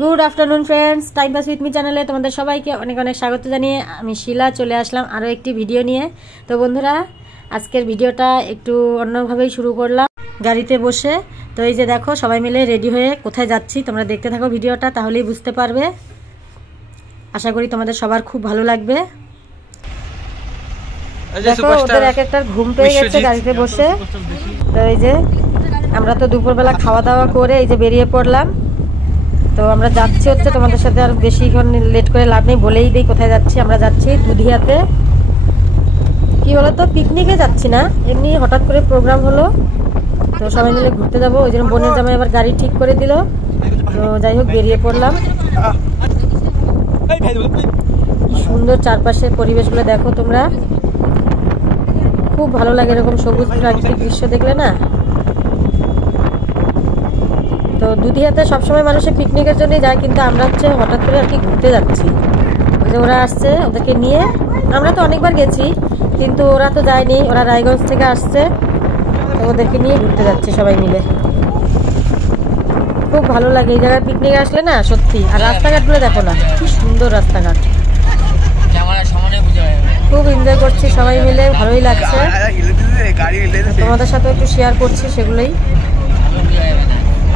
Good afternoon friends, time pass with me চ্যানেলে তোমাদের সবাইকে অনেক অনেক স্বাগত জানিয়ে আমি শিলা চলে আসলাম আরও একটি ভিডিও নিয়ে। তো বন্ধুরা, আজকের ভিডিওটা একটু অন্যভাবেই শুরু করলাম গাড়িতে বসে। তো এই যে দেখো, সবাই মিলে রেডি হয়ে কোথায় যাচ্ছি তোমরা দেখতে থাকো ভিডিওটা, তাহলেই বুঝতে পারবে। আশা করি তোমাদের সবার খুব ভালো লাগবে। দেখো, ওদের এক একটা ঘুম পেয়ে গেছে গাড়িতে বসে। তো এই যে আমরা তো দুপুরবেলা খাওয়া দাওয়া করে এই যে বেরিয়ে পড়লাম। তো আমরা যাচ্ছি হচ্ছে, তোমাদের সাথে আর বেশিক্ষণ লেট করে লাভ নেই, বলেই দিই কোথায় যাচ্ছি। আমরা যাচ্ছি দুধিয়াতে। কি বলতো, পিকনিকে যাচ্ছি না, এমনি হঠাৎ করে প্রোগ্রাম হলো, তো সবাই মিলে ঘুরতে যাবো। ওই জন্য বোনের জামাই আবার গাড়ি ঠিক করে দিল। তো যাই হোক, বেরিয়ে পড়লাম। কি সুন্দর চারপাশের পরিবেশগুলো দেখো তোমরা, খুব ভালো লাগে এরকম সবুজ প্রাকৃতিক দৃশ্য দেখলে না। তো দুধিয়াতে সবসময় মানুষে পিকনিকের জন্যই যায়, কিন্তু আমরা হচ্ছে হঠাৎ করে আর কি ঘুরতে যাচ্ছি। ওই যে ওরা আসছে, ওদেরকে নিয়ে। আমরা তো অনেকবার গেছি, কিন্তু ওরা তো যায়নি, ওরা রায়গঞ্জ থেকে আসছে। তো ওদেরকে নিয়ে ঘুরতে যাচ্ছি সবাই মিলে। খুব ভালো লাগে এই জায়গায় পিকনিকে আসলে না, সত্যি। আর রাস্তাঘাটগুলো দেখো না, কি সুন্দর রাস্তাঘাট। খুব এনজয় করছি সবাই মিলে, ভালোই লাগছে। তোমাদের সাথে একটু শেয়ার করছি সেগুলোই।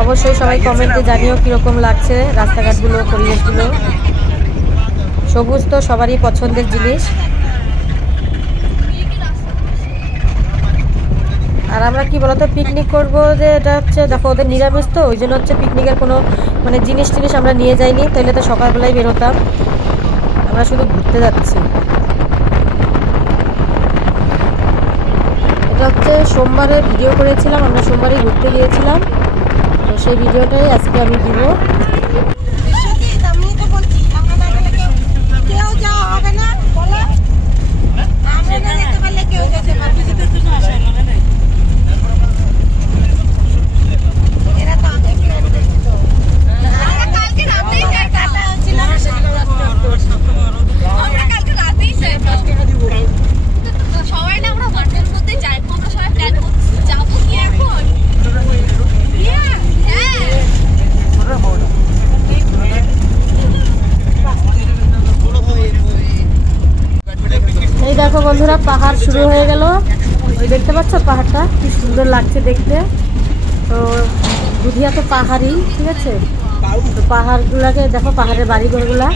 অবশ্যই সবাই কমেন্টে জানিও কিরকম লাগছে রাস্তাঘাটগুলো, পরিবেশগুলো। সবুজ তো সবারই পছন্দের জিনিস। আর আমরা কি বলতো, পিকনিক করব যে এটা হচ্ছে, দেখো ওদের নিরামিষ তো, ওই জন্য হচ্ছে পিকনিকের কোনো মানে জিনিস টিনিস আমরা নিয়ে যাইনি, তাহলে তো সকালবেলায় বেরোতাম। আমরা শুধু ঘুরতে যাচ্ছি। এটা হচ্ছে সোমবারে ভিডিও করেছিলাম, আমরা সোমবারই ঘুরতে গিয়েছিলাম। তো সেই ভিডিওটাই আজকে আমি দিব। এই দেখো বন্ধুরা, পাহাড় শুরু হয়ে গেল। ওই দেখতে পাচ্ছ পাহাড়টা কি সুন্দর লাগছে দেখতে। তো দুধিয়া তো পাহাড়ই, ঠিক আছে। তো পাহাড়গুলাকে দেখো, পাহাড়ের বাড়িঘরগুলা।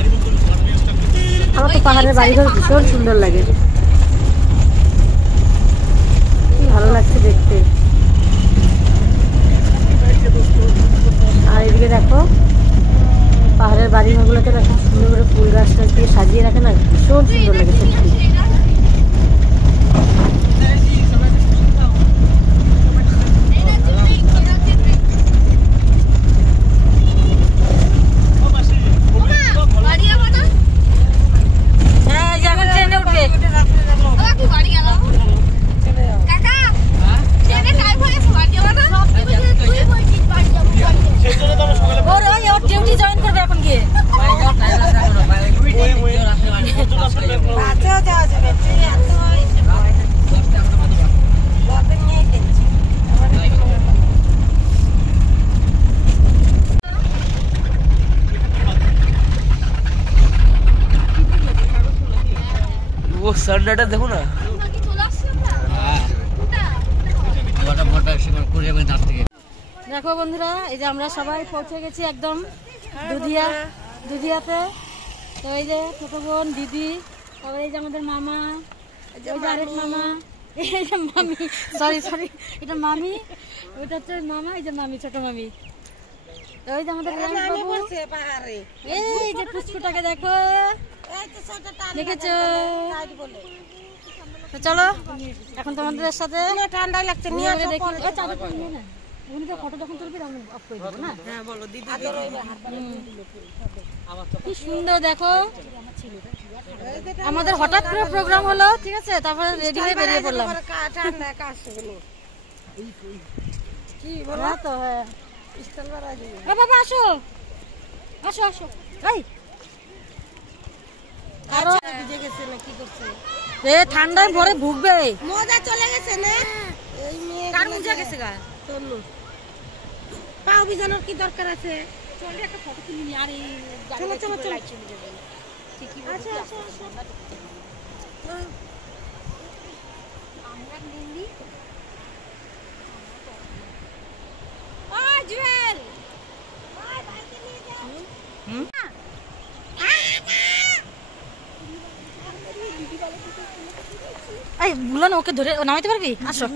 আমার তো পাহাড়ের বাড়িঘর ভীষণ সুন্দর লাগে, কি ভালো লাগছে দেখতে। আর এদিকে দেখো পাহাড়ের বাড়িঘরগুলোকে না, খুব সুন্দর করে ফুল গাছ টাছ দিয়ে সাজিয়ে রাখে না, ভীষণ সুন্দর লাগে সত্যি। সানডাটা দেখো না। দেখো বন্ধুরা, এই যে আমরা সবাই পৌঁছে গেছি একদম দুধিয়াতে। তো এই যে ছোট বোন, দিদি, তারপরে এই যে আমাদের মামা, এই যে আরেক মামা, এই যে মামি, সরি এটা মামি, ওইটা হচ্ছে মামা, এই যে মামি, ছোট মামি। তো ওই যে আমাদের এই যে পুষ্কুটাকে দেখো, দেখেছো। তো চলো এখন তোমাদের সাথে ঠান্ডা লাগছে, ফটো যখন তুলবি অফ করে দেবো না। কি সুন্দর দেখো, আমাদের হঠাৎ করে প্রোগ্রাম হলো, ঠিক আছে। তারপরে রেডি হয়ে বেরিয়ে পড়লাম। বাবা আসো আসো আসো। ঠান্ডায় ভরে ভুগবে, মজা চলে গেছে না। কার মজা গেছে গা, পাও ভিজানোর কি দরকার আছে। এই বুলান ওকে ধরে নামাইতে পারবি? আসো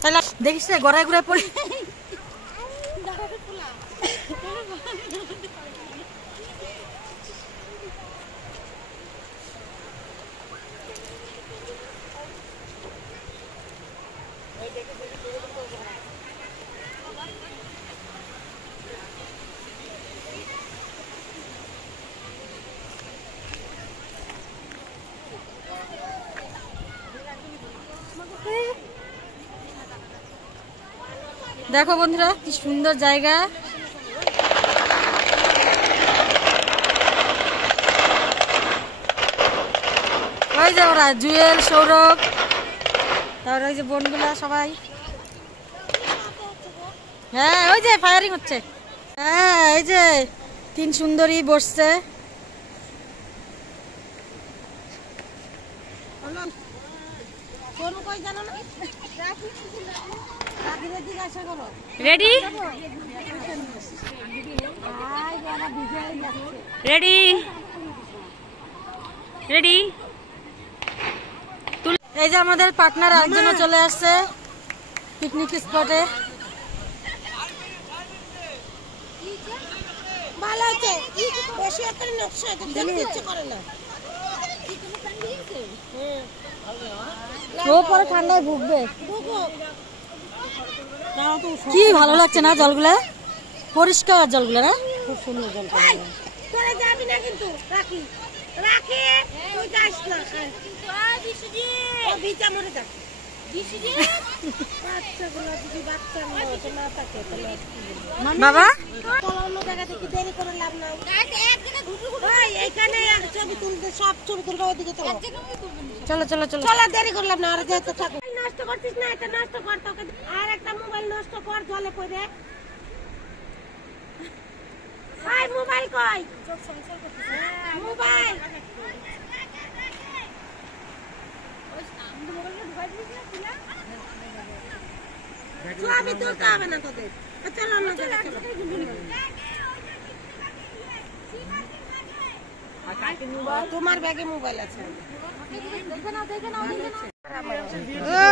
তাহলে দেখিস না গড়ায় ঘুরায় পড়ে। দেখো বন্ধুরা কি সুন্দর জায়গা। ওই যে ওরা জুয়েল, সৌরভ, তারপরে ওই যে বোনগুলা সবাই। হ্যাঁ ওই যে ফায়ারিং হচ্ছে। হ্যাঁ এই যে 3 সুন্দরী বসছে। Ready ready ready. এই যে আমাদের পার্টনার আরেকজন চলে আসছে পিকনিক স্পটে। ভালো আছে বেশি একটা নকশা দেখতে ইচ্ছে করে না। ও পরে ঠান্ডায় ভুগবে। কি ভালো লাগছে না জলগুলা, পরিষ্কার জলগুলা না, খুব সুন্দর জল। তোরা যাবি না কিন্তু রাখি রাখি তুই যাস না। ভিজা মরে যা বাচ্চাগুলো যদি বাচ্চা না থাকে তাহলে বাবা অন্য জায়গা থেকে দেরি করে লাভ নাই। এইখানে ছবি তুলতে সব ছবি তুলবে ওইদিকে চলো চলো চলো চলো চলো দেরি করলাম না। আর যেহেতু থাকো নষ্ট করছিস না, এটা নষ্ট কর তোকে আর একটা মোবাইল নষ্ট কর জলে পড়ে। ভাই মোবাইল কই মোবাইল ছবি তুলতে হবে না তোদের। চলো অন্য জায়গায় চলো। তোমার ব্যাগে মোবাইল আছে।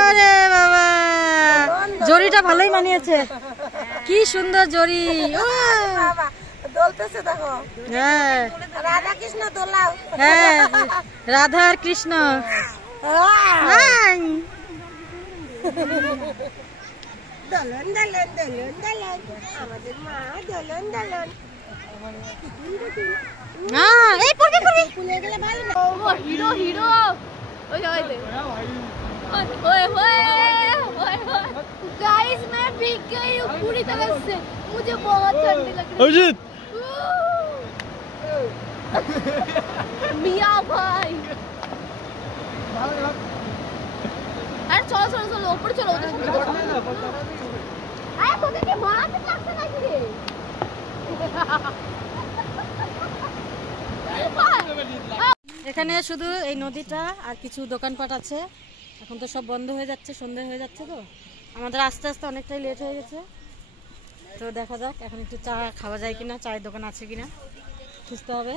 ওরে বাবা জরিটা ভালোই মানিয়েছে, কি সুন্দর জরি। দোলতেছে দেখো। হ্যাঁ রাধা কৃষ্ণ দোলাও। হ্যাঁ রাধা আর কৃষ্ণ। দলন দলন দলন দলন আমাদের মা দলন দলন। এই পড়বি পড়বি। খুলে গেলে ভালো না। হিরো হিরো ওই ওই ओए ओए गाइस मैं भीग गई हूँ पूरी तरह से, मुझे बहुत ठंडी लग रही है। अभिजीत मिया भाई अरे चलो चलो चलो ऊपर चलो उधर अरे तो के मार के लगता ना कि এখানে শুধু এই নদীটা আর কিছু দোকানপাট আছে। এখন তো সব বন্ধ হয়ে যাচ্ছে, সন্ধ্যা হয়ে যাচ্ছে, তো আমাদের আস্তে আস্তে অনেকটাই লেট হয়ে গেছে। তো দেখা যাক এখন একটু চা খাওয়া যায় কিনা, চায়ের দোকান আছে কিনা খুঁজতে হবে।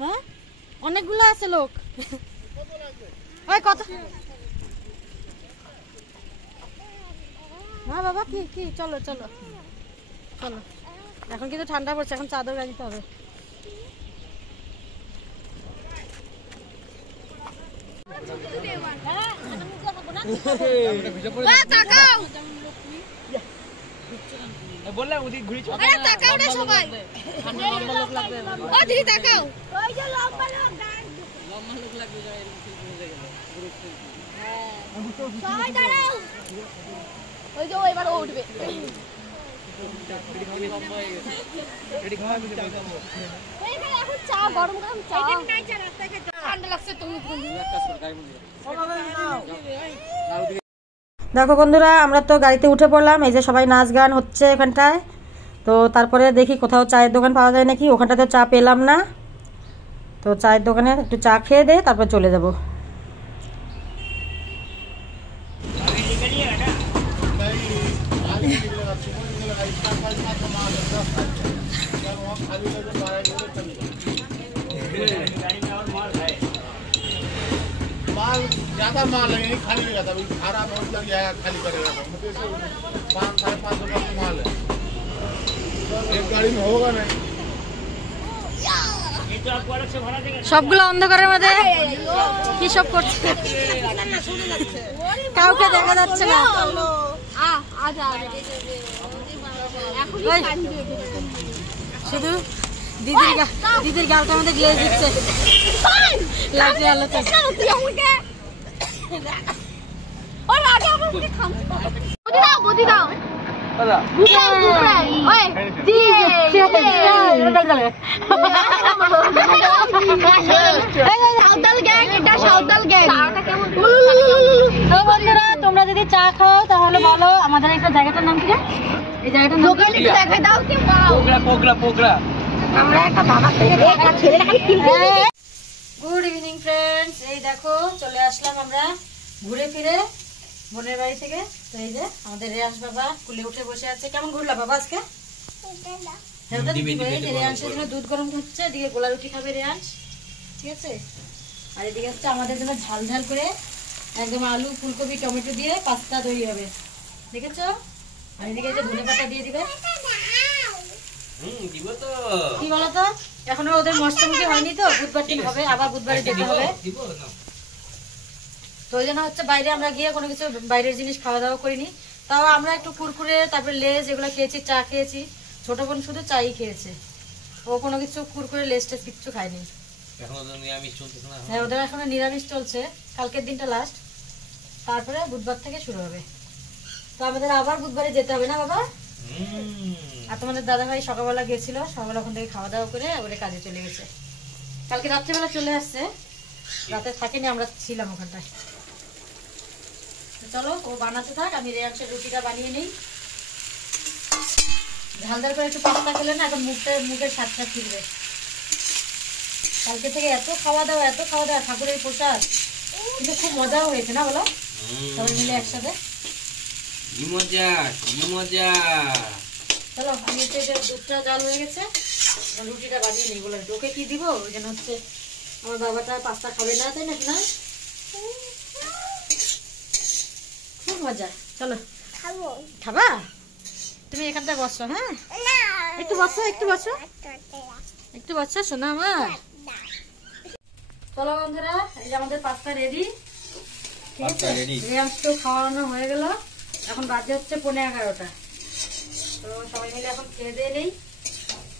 হ্যাঁ অনেকগুলো আছে লোক। ওই কত? হ্যাঁ বাবা কি কি চলো চলো চলো। এখন কিন্তু ঠান্ডা পড়ছে, এখন চাদর গায়ে দিতে হবে। বললাম ওদিকে ঘুরে চল। আরে তাকাও না সবাই, ঠান্ডা লম্বা লোক লাগবে। ও দিদি তাকাও, ওই যে লম্বা লোক লম্বা লোক লাগবে যারা এরকম ঘুরে গেল। সবাই দাঁড়াও। ওই যে ও এবার উঠবে। রেডি খাওয়া দিতে বলতে এইখানে এখন চা গরম গরম চা। এটা নাই চা রাস্তায় খেতে ঠান্ডা লাগছে তুমি। একটা সর গায়ে মুড়ি। দেখো বন্ধুরা, আমরা তো গাড়িতে উঠে পড়লাম। এই যে সবাই নাচ গান হচ্ছে এখানটায়। তো তারপরে দেখি কোথাও চায়ের দোকান পাওয়া যায় নাকি। ওখানটাতে চা পেলাম না, তো চায়ের দোকানে একটু চা খেয়ে দে, তারপর চলে যাব। माल ज्यादा माल है, यही खाली हो जाता है, खराब हो जाएगा, खाली करेगा तो मुझे 500-550 का माल है, एक गाड़ी में होगा नहीं। সবগুলো অন্ধকারের মধ্যে কি সব করছে, কাউকে দেখা যাচ্ছে না। ওই, শুধু দিদির গালটার মধ্যে গ্লেজ দিচ্ছে লাইটের আলোতে। তোমরা যদি চা খাও তাহলে ভালো। আমাদের একটা জায়গাটার নাম কি? এই জায়গাটার নাম গুড ইভিনিং ফ্রেন্ডস। এই দেখো চলে আসলাম আমরা ঘুরে ফিরে বোনের বাড়ি থেকে। তো এই যে আমাদের রেয়াংশ বাবা কুলে উঠে বসে আছে। কেমন ঘুরলা বাবা আজকে? রেয়াংশের জন্য দুধ গরম হচ্ছে, এদিকে গোলা রুটি খাবে রেয়াংশ, ঠিক আছে। আর এদিকে হচ্ছে আমাদের জন্য ঝাল ঝাল করে একদম আলু ফুলকপি টমেটো দিয়ে পাস্তা তৈরি হবে, দেখেছো। আর এদিকে যে ধনে পাতা দিয়ে দিবে। কি বলতো, এখনো ওদের মশলামুখী হয়নি, তো বুধবার দিন হবে, আবার বুধবারে যেতে হবে। তো ওই জন্য হচ্ছে বাইরে আমরা গিয়ে কোনো কিছু বাইরের জিনিস খাওয়া দাওয়া করিনি। তাও আমরা একটু কুরকুরে, তারপরে লেজ এগুলো খেয়েছি, চা খেয়েছি। ছোট বোন শুধু চাই খেয়েছে, ও কোনো কিছু কুরকুরে লেজ টেজ কিচ্ছু খায়নি। হ্যাঁ, ওদের এখনো নিরামিষ চলছে, কালকের দিনটা লাস্ট, তারপরে বুধবার থেকে শুরু হবে। তো আমাদের আবার বুধবারে যেতে হবে না বাবা? আর তোমাদের দাদা ভাই সকালবেলা গেছিল, সকালবেলা ওখান থেকে খাওয়া দাওয়া করে ওরে কাজে চলে গেছে। কালকে রাত্রেবেলা চলে আসছে, রাতে থাকেনি, আমরা ছিলাম ওখানটায়। চলো ও বানাতে থাক, আমি রেয়াংশের রুটিটা বানিয়ে নিই। ঝাল ঝাল করে একটু পাস্তা খেলে না এখন মুখের স্বাদটা ফিরবে। কালকে থেকে এত খাওয়া দাওয়া ঠাকুরের প্রসাদ, কিন্তু খুব মজাও হয়েছে না বলো, সবাই মিলে একসাথে। চলো আমি হচ্ছে দুধটা জাল হয়ে গেছে, রুটিটা বানিয়ে নিই। বলে ওকে কি দিব, ওই জন্য হচ্ছে আমার বাবাটা পাস্তা খাবে না, তাই না? না খুব মজা। চলো খাবা, তুমি এখানটা বসো। হ্যাঁ একটু বসো শোনা আমার। চলো বন্ধুরা, এই যে আমাদের পাস্তা রেডি, ঠিক আছে। রেয়াংশকেও খাওয়ানো হয়ে গেল, এখন বাজে হচ্ছে 11:15। তো সবাই মিলে এখন খেয়ে দিয়ে নেই।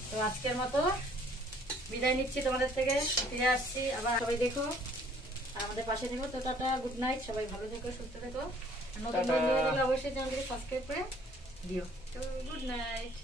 তো আজকের মতো বিদায় নিচ্ছি তোমাদের থেকে, ফিরে আসছি আবার। সবাই দেখো আর আমাদের পাশে থেকো। তো টাটা, গুড নাইট, সবাই ভালো থেকো, সুস্থ থেকো। নতুন বন্ধু হয়ে গেলে অবশ্যই চ্যানেলটিকে সাবস্ক্রাইব করে দিও। তো গুড নাইট।